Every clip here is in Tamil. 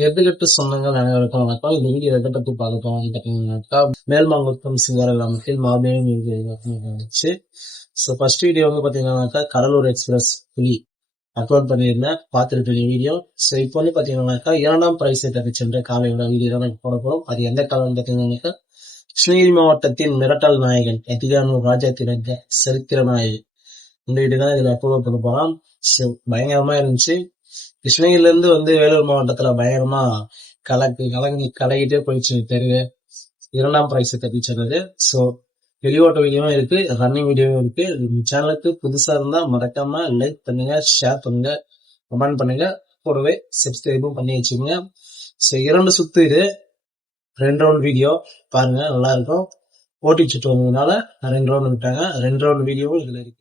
எடுத்துக்கிட்டு சொந்தங்கள் அனைவருக்கும் வணக்கம். இந்த வீடியோ எதை பத்தி பார்க்க போறோம்னு பார்த்தீங்கன்னாக்கா, மேல்மாங்குளம் சிங்கர கிராமத்தில் மாபெரும் இருந்துச்சு. ஸோ ஃபர்ஸ்ட் வீடியோ வந்து பார்த்தீங்கன்னாக்கா கடலூர் எக்ஸ்பிரஸ் புலி அப்லோட் பண்ணியிருந்தேன், பார்த்துருப்பீங்க வீடியோ. ஸோ இப்போ வந்து பார்த்தீங்கன்னாக்கா 2ஆம் பிரைஸை தட்டி சென்ற காலையோட வீடியோ தான் போட போகிறோம். அது எந்த காலம்னு பார்த்தீங்கன்னாக்கா கிருஷ்ணகிரி மாவட்டத்தின் மிரட்டல் நாயகன் எத்திகானூர் ராஜா திறந்த சரித்திர நாயகன் இந்த வீடியோ தான் இதில் அப்லோட் பண்ண போகிறோம். ஸோ பயங்கரமா இருந்துச்சு. கிருஷ்ணகிரில இருந்து வந்து வேலூர் மாவட்டத்துல பயங்கரமா கலங்கிட்டே போயிடுச்சு தெருவு. 2ஆம் பிரைஸ் தப்பிச்சது. ஸோ வெளியோட்ட வீடியோவும் இருக்கு, ரன்னிங் வீடியோவும் இருக்கு. சேனலுக்கு புதுசா இருந்தா மறக்காம லைக் பண்ணுங்க, ஷேர் பண்ணுங்க, கமெண்ட் பண்ணுங்க, கூடவே சப்ஸ்கிரைபும் பண்ணி வச்சுக்கோங்க. ஸோ 2 சுத்து இது 2 ரவுண்ட் வீடியோ பாருங்க, நல்லா இருக்கும். போட்டி சுட்டு வந்ததுனால 2 ரவுண்ட் விட்டாங்க. 2 ரவுண்ட் வீடியோவும் இதுல இருக்கு.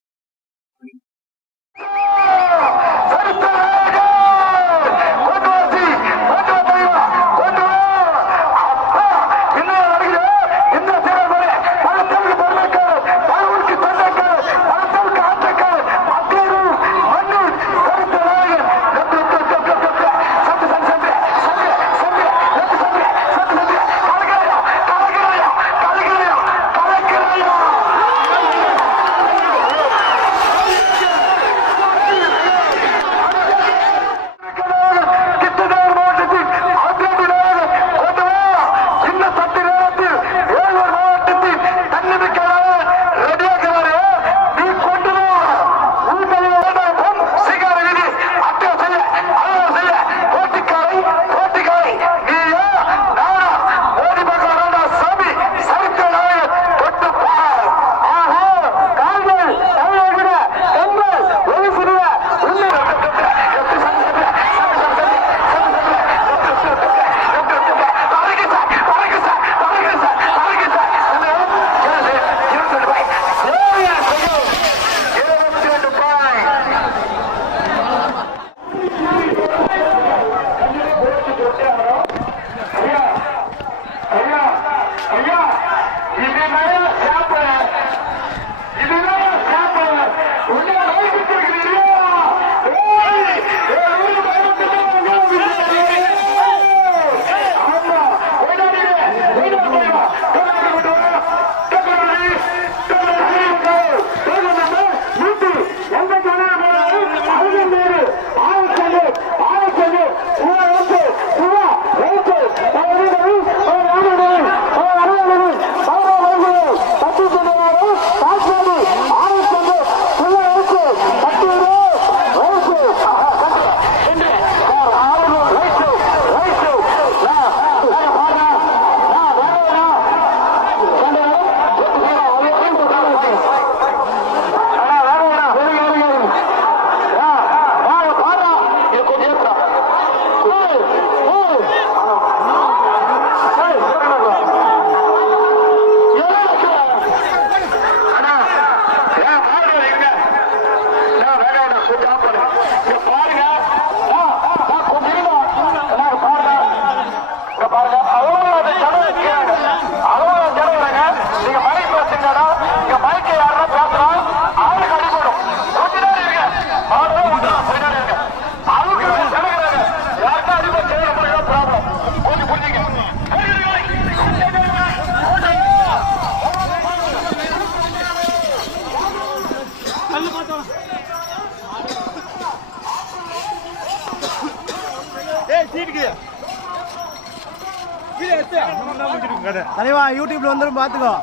தலைவா யூடியூப்ல வந்துடும் பாத்துக்கோ.